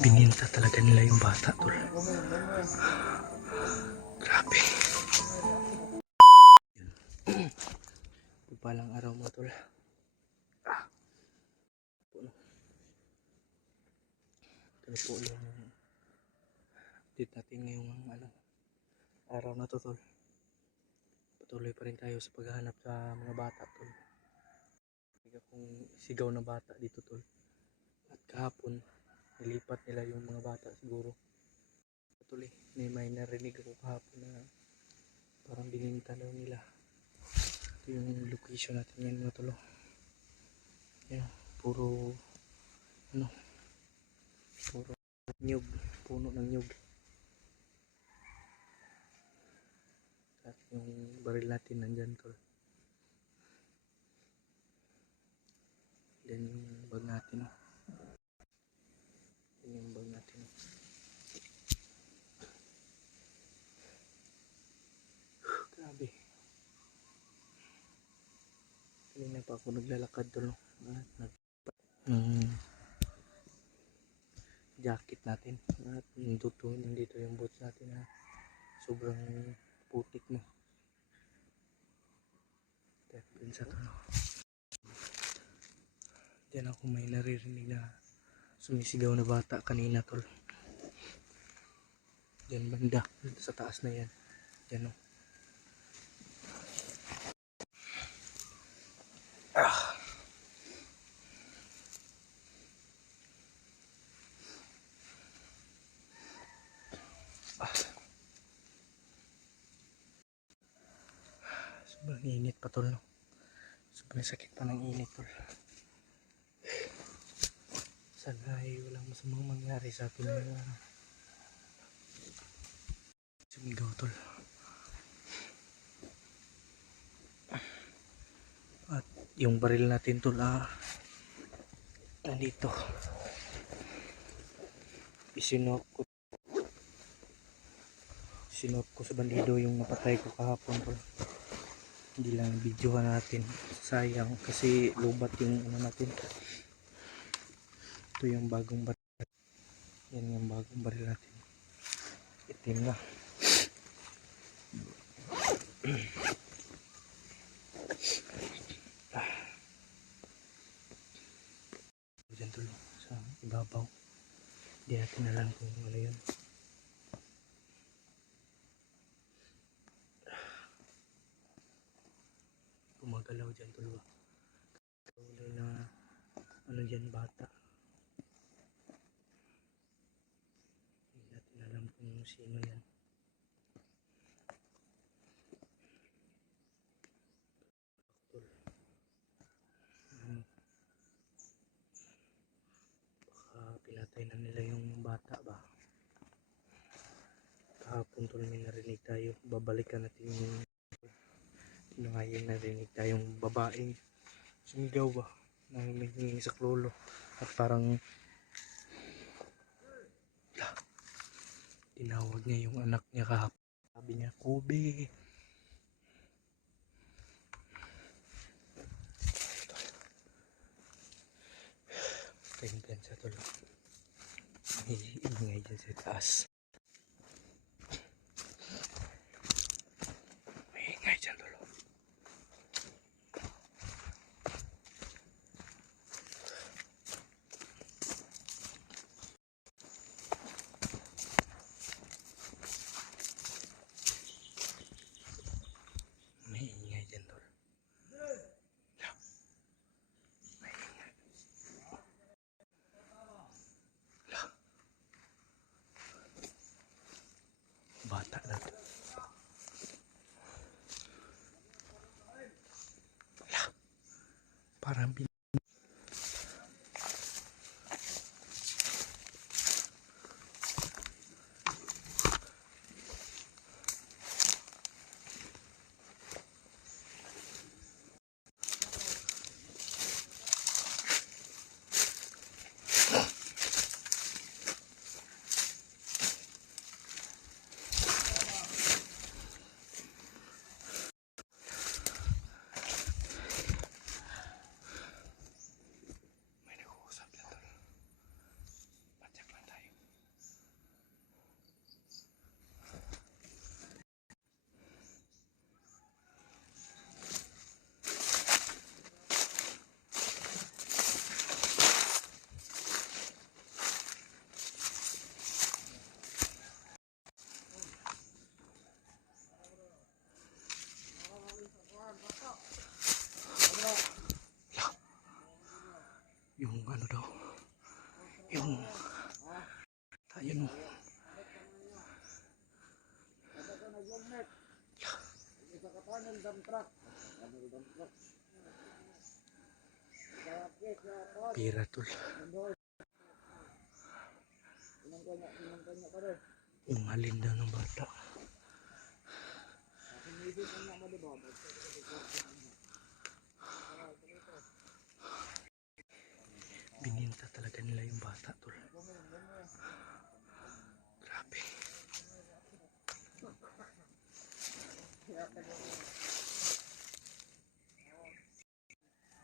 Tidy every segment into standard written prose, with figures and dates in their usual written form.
Bininta talaga nila yung bata, tol. Grabe. Palang araw mo, tol. Ito po yung update natin ngayong araw na to, tol. Patuloy pa rin tayo sa paghahanap sa mga bata, tol. Hindi akong sigaw na bata dito, tol. At kahapon, nilipat nila yung mga bata siguro. Patuloy, may narinig ako kahapon na parang bininta daw nila. Ito yung location natin ngayon, mga tol. Yan, puro nyug, puno ng nyug. At yung baril natin nandyan, tol. Yan yung bag natin. Yan yung bag natin. Grabe. Kanina pa ako naglalakad, tol. Jacket natin. At nandito yung boots natin na sobrang putik na. Dahil sa tulo. Diyan ako may naririnig na sumisigaw na bata kanina, tol. Diyan banda, sa taas na yan. Diyan o. Sobrang init pa, tol. Sobrang sakit pa ng init, tol. Sana ay walang masamang mangyari sa atin ngayong araw. Sumigaw, tol. At yung baril natin, tol, nandito. Isinuot ko sa bandido yung napatay ko kahapon, tol. Hindi lang videohan natin, sayang kasi lubat yung natin. Ito yung bagong baril. Yan yung bagong baril natin, itim na. Diyan, tol, sa ibabaw. Hindi natin alam kung ano yun. Gumagalaw dyan, tol. Tuloy na dyan, bata. Hindi natin alam kung sino yan. Tol. Baka pinatay na nila yung bata ba. Kahapon, tol, may narinig tayo. Babalikan natin yung ngayon narinig tayong babaeng sumigaw ba na may sa klolo at parang tinawag niya yung anak niya kahapon. Sabi niya, Kobe. Tingnan sa tulo. May ingay dyan sa taas. May ingay dyan, tulo. May ingay dyan, tulo. May ingay. Bata na to. Parang ano daw. Yung tayo no. Pira tol. Yung halin daw ng bata. Bininta talaga nila yung bata tol. Grabe.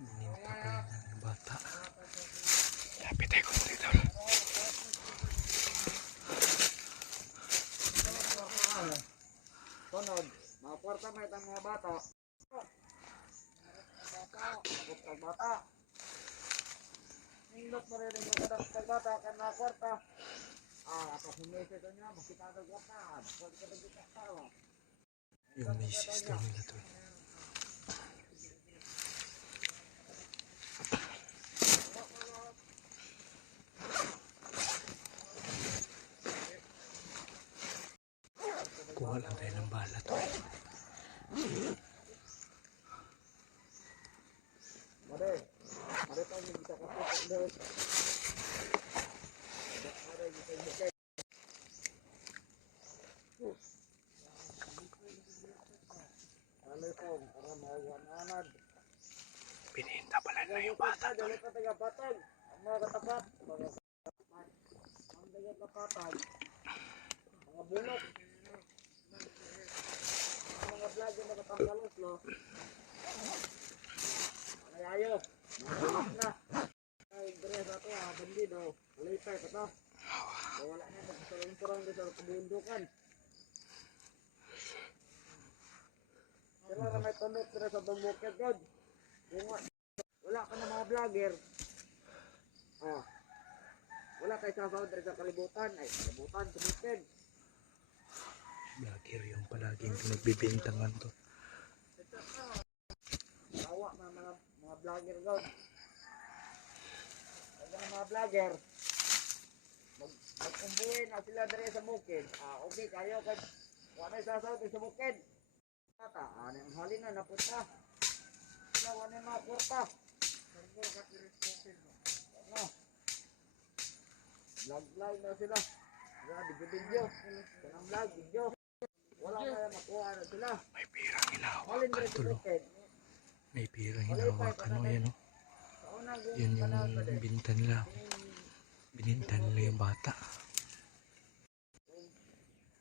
Bininta pala nila yung bata. Lapit tayo konti tol. Sunod, mga kwarta may itang mga bata. Bata. Nindot mo rin yung mga bata kan mga kwarta. Tapos humisi ito niya, makita ng kwarta. Pwede ka nagkita tawa. Yung misis daw nila tol. Kuha lang tayo ng bala tol. Mare, mare tayo yung bisa kapit. Alipong, para mawananad. Bininta pala nila yung bata tol. Dali ka tayo batag. Ang mga katapat. Ang tayo kapatag. Mga bulok. Ang mga vlogger na katanggalos, no? Ang ayayo. Mga na. Ay, dress ato, bandido. Malipay ka to. Wala na magsasalong-sarong dito sa kabundukan. Sila na may tunok dito sa bumukit, God. Wala ka na mga vlogger. Wala kayo sasaw dito sa kalibutan. Ay, kalibutan, tumitin. Vlogger yung palaging pinagbibintangan to. Tawa mga vlogger, God. Kaya mga vlogger, mag-umbuhin na sila dito sa bukid. Okay, kayo kay wala sasaw dito sa bukid. Ano yung hali na napunta. Sila wala yung mga kurta. Vlog na sila. Video. Kanang vlog, video. Wala na makuha na sila. May pirang Halin hinahawakan dito sa tulo. bukid. May pirang hinahawakan o yan o. Yun yung binta nila. Bininta nila yung bata.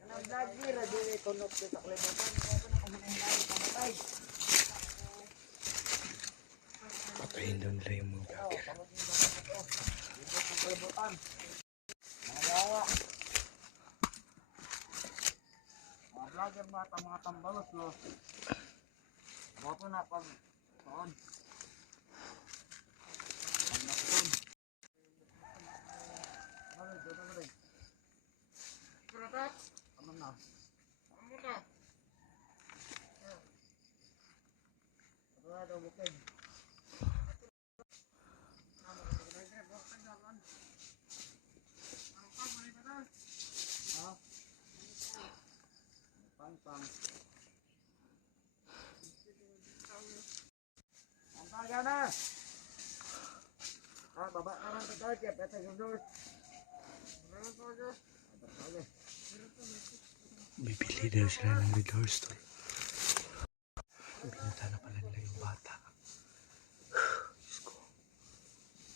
Kanang vlog nila, dili tunok sa kalibutan. Kaya na kung hinahin pamatay. Patayin daw nila yung mga vlogger. Dito sa kalibutan. Mga yawa. Mga vlogger bata, mga tambalos, no? Bato na pag noon. Ang nakon. Ano, dito na rin. Ano na? Ano na? Ano na daw bukid? Pang. Ang taga na! Baba ka lang sa target. Ito yung doors. Bibili daw sila ng Red Horse tol. Binta na pala nila yung bata. Diyos ko.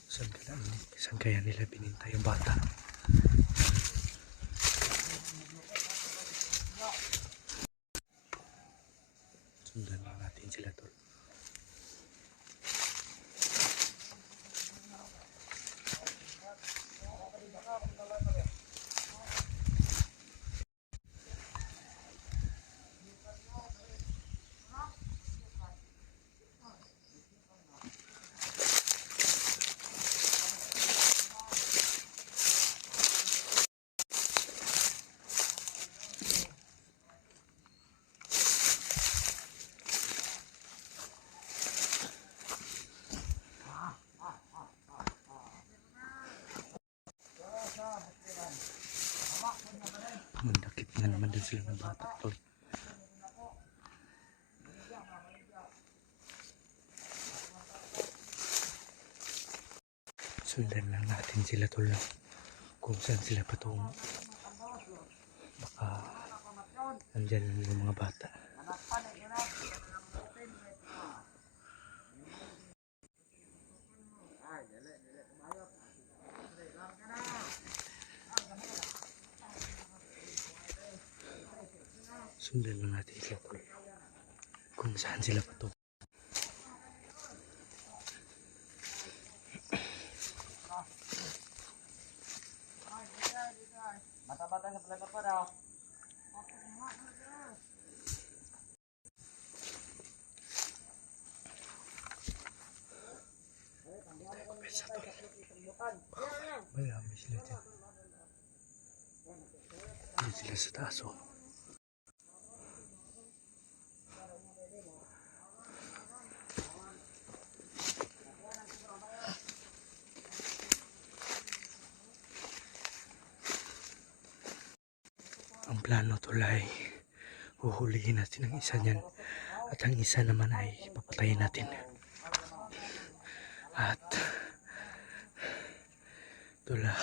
Saan kaya nila bininta yung bata? Sundan lang natin sila tol. din sila ng bata tol. Sundan lang natin sila tol na kung saan sila patungo. Baka nandyan yung mga bata. Sundan lang natin sila tol kung saan sila patungo. Mata-mata sa pala pa daw. Marami sila dyan. Dito sila sa taas oh. Ang plano tulay, huhulihin natin ang isa niyan at ang isa naman ay papatayin natin. At tula.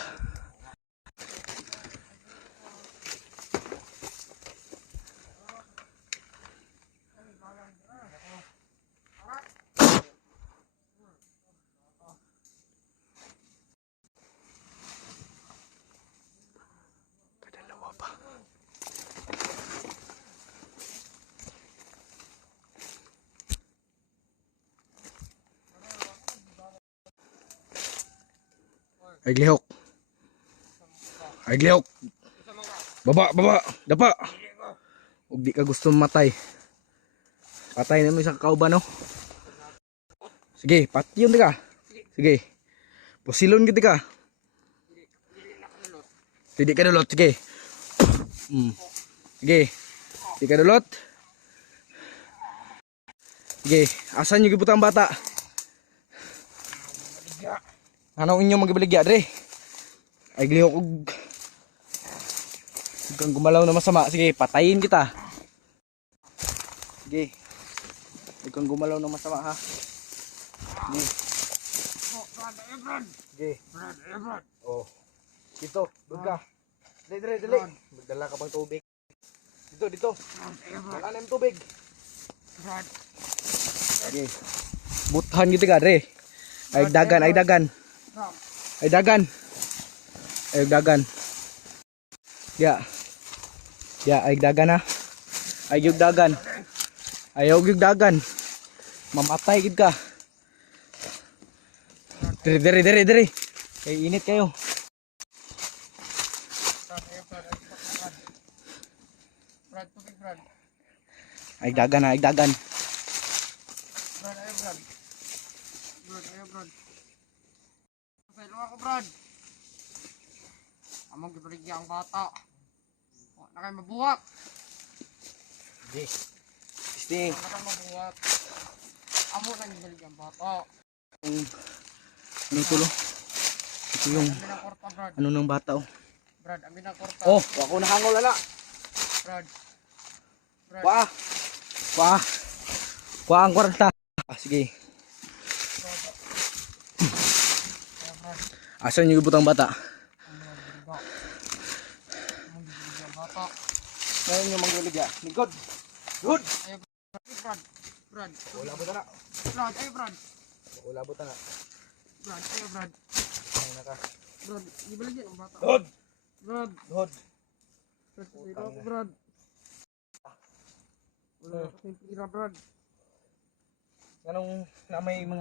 Kadalawa pa. Ay glihok. Ay glihok. Baba, baba, dapa. Huwag di ka gusto matay. Patay na mo isang kauban no. Sige, patyon di ka. Sige. Pusilon kita ka. Hindi ka dulot, sige. Sige. Hindi ka dulot. Sige, asan yung gibutang bata? Anong inyong magibaligya, Dre? Ay glihok og. Huwag kang gumalaw na masama. Sige, patayin kita. Sige. Huwag kang gumalaw na masama, ha? Sige. Sige. Oh. Dito, doon ka. Dali, dali. Magdala ka bang tubig? Dito, dito. Wala na yung tubig. Sige. Buthan gitu ka, Dre. Ay dagan, ay dagan. Ay dagan. Ay dagan. Ya. Ya, ay dagan ha. Ay yung dagan. Ayaw yung dagan. Mamatay gid ka. Dere. Kay init kayo. Ay dagan, ay dagan. Pero ako, Brad. Among gibaligya ang bata. O, na kayo mabuhat. Sige. Sige. Na kayo mabuhat. Amo na gibaligya ang bata. Ano tulo? Ito yung Amin ang korta, Brad. ano ng bata oh. Brad, amin ang korta. Oh, ako nahangol ala. Brad. Brad. Kuha ang kwarta. Ah, sige. Asan yung ibutang bata? Among gibaligya ang bata. Ngayon yung magluligya. Ligod. Good. Brad. Brad. Wala buta na. Brad, ay Brad. Wala buta na. Brad, ay Brad. Ay naka. Brad, gibaligya ang bata. Good. Brad. Good. Brad, pero ako, Brad. Wala kasing pira, Brad. Anong na may mga